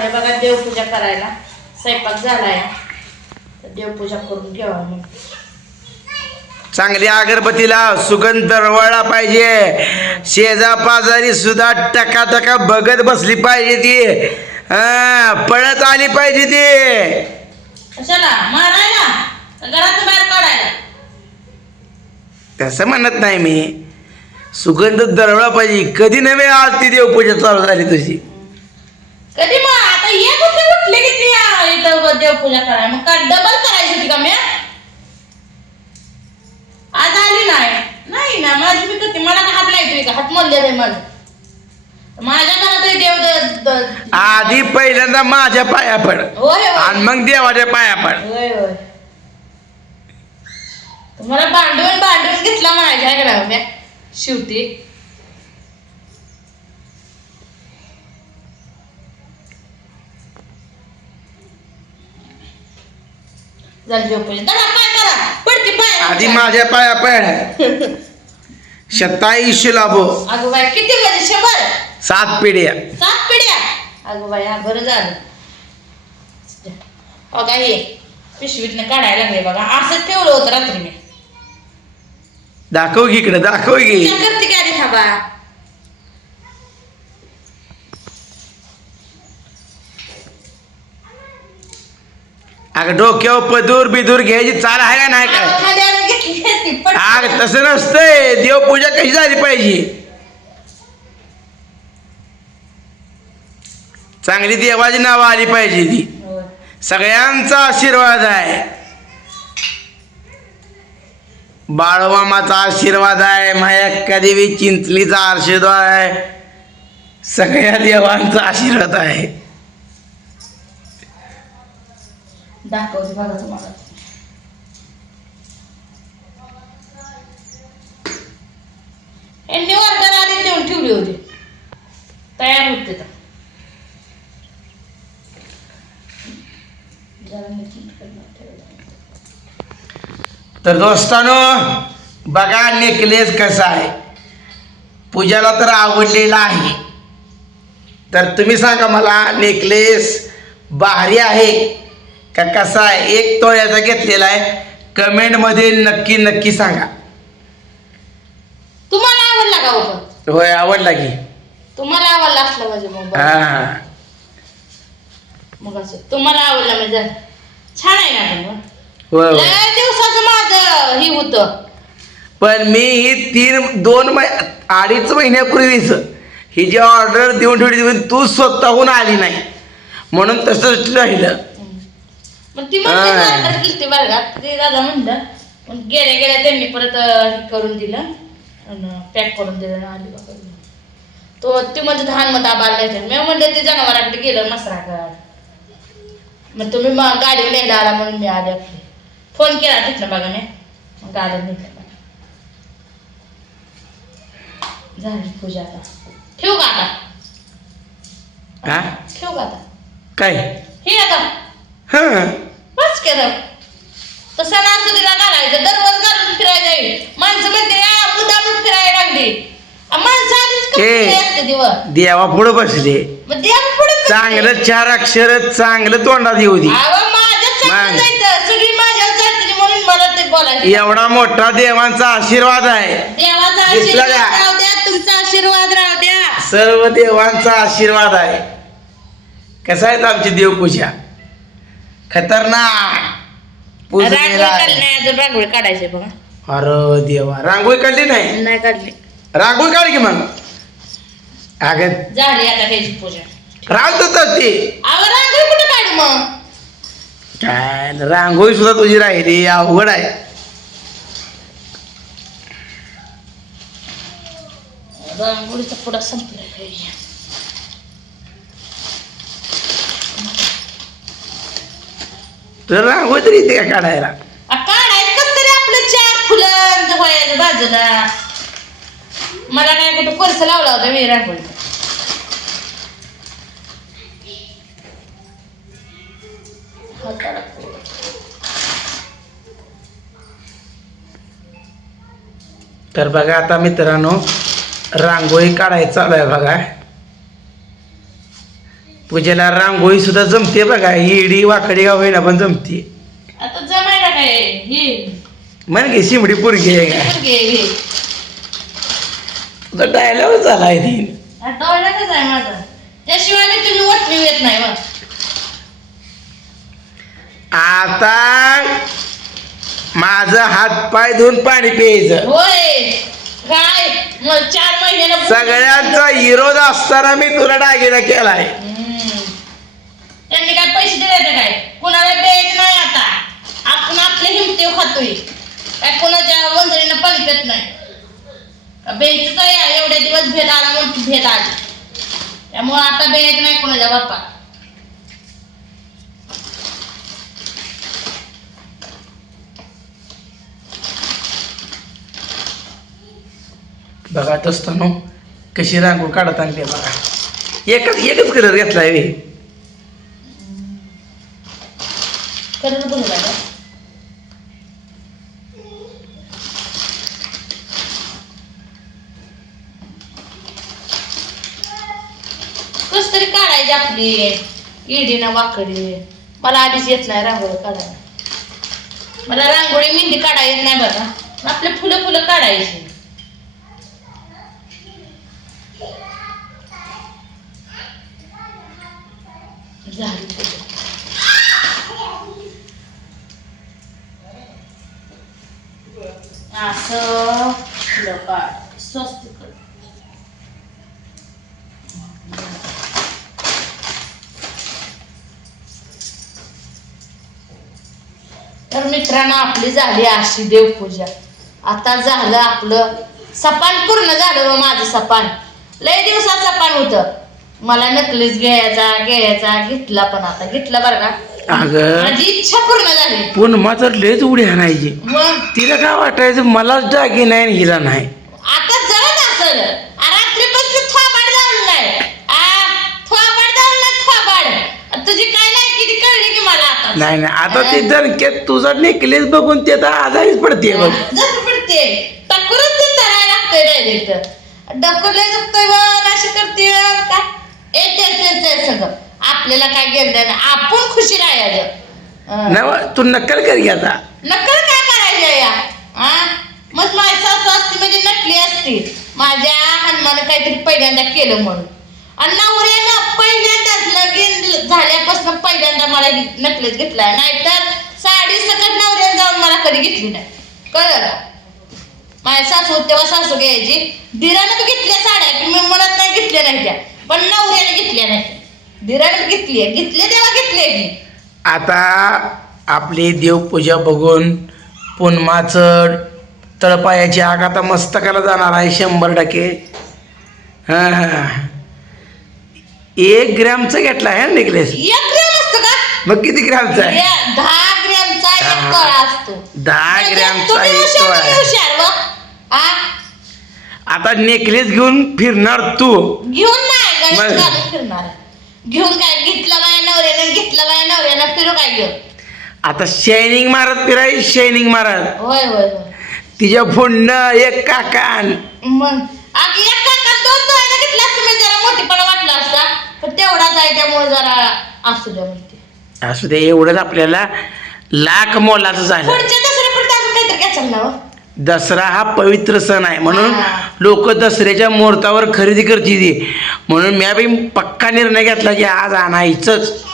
आहे बघा देवपूजा करायला. स्वयंपाक झालाय. तर देवपूजा करून घ्यावा मग चांगली अगरबत्तीला सुगंध दरवळला पाहिजे. शेजा पाजारी सुद्धा टका टका बघत बसली पाहिजे ती. हा पळत आली पाहिजे ती. कशाला? मारायला? का घरातून बाहेर काढायला? तसं म्हणत नाही मी. सुगंध दरवळा पाहिजे. कधी नव्हे आज ती देवपूजा चालू झाली तुझी कधी मग? आता ये कुठे उठले की ती इथं देवपूजा करायला. मग का डबल करायची होती का मी आज आली नाही. नाही ना माझी मी करते. मला का हात लायतोय का हात मोडले आहे माझं. माझ्या घरात देव आधी पहिल्यांदा माझ्या पाया पड. होय आणि मग देवाच्या पाया पड. होय होय. तुम्हाला भांडवून भांडवून घेतला म्हणायच्या आहे पाय करा पाय. आधी माझ्या पाया पड. शताईश लाभो. अगो बाय किती म्हणजे शंभर? सात पिढ्या. सात पिढ्या? अगो बाई हा बरं झालं. बघा हे पिशवीतनं काढायला लागले बघा. असं ठेवलं होतं रात्री मी. दाखव की इकडे दाखव की. विचार करते की आधी थांबा. अगं डोक्यावर पदूर बिदूर घ्यायची चाल आहे का नाही काय? खाली घेतली असती, पण आग तसं नसतंय. देवपूजा कशी झाली पाहिजे? चांगली देवाची नावं आली पाहिजे ती. होय. सगळ्यांचा आशीर्वाद आहे. बाळवामाचा आशीर्वाद आहे. माया देवी चिंचलीचा आशीर्वाद आहे. सगळ्या देवांचा आशीर्वाद आहे. दाखवते बघा तुम्हाला यांनी ऑर्डर आधी देऊन ठेवली होती. तयार होते तर. जरा नीट करून ठेवलं. तर दोस्तानो बघा नेकलेस कसा आहे. पूजाला तर आवडलेला आहे. तर तुम्ही सांगा मला नेकलेस भारी आहे. का कसा आहे? एक तोळ्याचा घेतलेला आहे. कमेंटमध्ये नक्की नक्की सांगा. तुम्हाला आवडला का हो होय आवडला की. तुम्हाला आवडला असला मग बघा. हा. मग असं तुम्हाला आवडला म्हणजे छान आहे ना पण मग. होय होय. लय दिवसाचं माझं हे होतं. पण मी ही तीन दोन मै- अडीच महिन्यापूर्वीच ही जी ऑर्डर देऊन ठेवली पण तू स्वतःहून आली नाही. म्हणून तसंच राहिलं. मग ती म्हणते हा. ऑर्डर केली ती वर्गात. ते दादा म्हणलं मग गेल्या गेल्या त्यांनी परत हे करून दिलं पॅक करून दिलं आली घेऊन. तो ती म्हणजे धान मग दाबायला नाही मी म्हणलं ते जनावराकडे गेलं मसराकडे मग तुम्ही मग गाडी न्यायला आला म्हणून मी आले आपली. फोन केला तिथनं बघा मी. मग गाडी नेलं झाली पूजा आता. ठेवू का आता? ठेवू का आता? काय? हे आता. हा. बस केलं. तसं नाचू तिला घालायचं. दररोज घालून फिरायला जाईल. माणसं म्हणते "आ, मुद्दामच फिरायला लागली. आ, माणसं आधीच ए. कपडे असते दिवस. देवा पुढं बसले. मग देव पुढे चांगलं चार अक्षर चांगलं तोंडात येऊ दे. माझ्या चांगलं मान. जायचं. सगळी माझ्या जायची म्हणून मला ते बोलायचं. एवढा मोठा देवांचा आशीर्वाद आहे. देवाचा दिसलं आशीर्वाद का? राहू द्या तुमचा आशीर्वाद राहू द्या. सर्व देवांचा आशीर्वाद आहे. कसं आहे आमची देवपूजा? खतरनाक. पूजलेला रांगोळी काढली आहे. नाही अजून रांगोळी काढायची बघा. अरे देवा रांगोळी काढली नाही? नाही काढली. रांगोळी काढ की मग? अगं झाली आता त्याची पूजा. राहतच ती अहो रांगोळी कुठे काढू मग? काय रांगोळी सुद्धा तुझी राहिली अवघड आहे. रांगोळीचा पुढा संपला. तुला रांगोळी तरी येते का काढायला. आ, काढायचं कसं तरी आपलं चार फुलं व्हायचं बाजूला. मला काय कुठं कोर्स लावला होता मी रांगोळीचा. हाताला पोळं. तर बघा आता मित्रांनो रांगोळी काढायचं चालू आहे बघा. पूजेला रांगोळी सुद्धा जमते बघा. हिडी वाकडी का होईना पण जमते आता जमायला काय? हे. म्हण की शिमडी पुरगी आहे का? पोरगी आहे हे. तुझा डायलॉग ती. डोळ्यातच आहे माझा. त्याशिवाय मी तुम्ही वटणी येत नाही मग आता माझं हात पाय धुवून पाणी प्यायचं. होय. काय? मग चार महिन्याला सगळ्यांचा विरोध असताना मी तुला डागिना केलाय. हम्म. त्यांनी काय पैसे दिले काय? कुणाला द्यायचं नाही आता. आपण आपल्या हिमते खातोय. काय कोणाच्या वंजळीनं पाणी पेत नाही बेच काय एवढ्या दिवस भेट आला म्हणून भेट आली त्यामुळे आता द्यायचं नाही कोणाच्या बाप्पा बघा असताना कशी रांगोळ काढत आणली बघा. एकच एकच कलर घेतलाय मी. कस तरी काढायची आपली. इडी ना वाकडी. मला आधीच येत नाही रांगोळी काढायला. मला रांगोळी मेहंदी काढायला येत नाही बघा. आपले फुलं फुलं काढायची. झाली. असं फुलं काढ स्वस्त कर. तर मित्रांनो आपली झाली अशी देवपूजा. आता झालं आपलं सपान पूर्ण झालं व माझं सपान. लय दिवसात सपान होतं. मला नकलीस घ्यायचा घ्यायचा घेतला पण आता घेतला बरं का? अगं. माझी इच्छा पूर्ण झाली. पण मात्र लयच उडी आणायची. मग? तिला काय वाटायचं मलाच डागी नाही आणि हिला नाही. आता जळत असल रात्रीपासून थोबाड नाही आ थोबाड जाऊन नाही थोबाड तुझी काय नाही कळली की मला आता? नाही नाही. आता ते दणक्यात तुझा नेकलेस बघून ते तर आजारीच पडते बघ. जसं पडते टाकूनच ते तरायला लागतंय डायरेक्ट जगतोय बघ अशी करते का सगळं. आपल्याला काय घेणं आपण खुशी राहायचं. नाही तू नक्कल कर आता. नक्कल काय करायचं या? मग माझी सासू असती म्हणजे नटली असती. माझ्या हनुमानं काहीतरी पहिल्यांदा केलं म्हणून. आणि नवऱ्यानं पहिल्यांदाच लगीन झाल्यापासून पहिल्यांदा मला नकलेस घेतलाय नाहीतर साडी सकट नवऱ्यानं जाऊन मला कधी घेतली नाही. कळलं? माझ्या सासू तेव्हा सासू घ्यायची. दिरानं घेतल्या साड्या की मी म्हणत नाही घेतल्या नाही त्या. पण नवऱ्याने घेतल्या नाही. दिरानं घेतली घेतले तेव्हा घेतले की. आता आपली देवपूजा बघून पुन्माचं तळपायाची आग आता मस्तकाला जाणार आहे शंभर टक्के. हां एक ग्रॅमचा घेतला आहे नेकलेस एक ग्रॅम असतं का? मग किती ग्रॅमचा आहे? दहा ग्रॅमचा एक. तोळा असतो. दहा म्हणजे ग्रॅमचा तुम्ही एक हुशार, तोळा तुम्ही आहे हुशार व. आ? आता नेकलेस घेऊन फिरणार तू. घेऊन मग? घालून फिरणार. घेऊन काय घेतलं बाय नवऱ्यानं घेतलं बाय नवऱ्यानं फिरू काय घेऊन? आता शायनिंग मारत फिराय शायनिंग मारत. होय होय होय. तिच्या पुढनं एक काकान मग एक काका दोन तोळ्यानं घेतला असतं मी जरा मोठेपणा वाटला असता. पण तेवढाच आहे त्यामुळे जरा असू द्या म्हणते. असू दे एवढंच आपल्याला लाख मोलाचं झालं. पुढच्या दसऱ्यापर्यंत अजून काहीतरी घ्यायचं ना हो. दसरा हा पवित्र सण आहे. म्हणून. लोक दसऱ्याच्या मुहूर्तावर खरेदी करते ती म्हणून मी बी पक्का निर्णय घेतला की आज आणायचंच.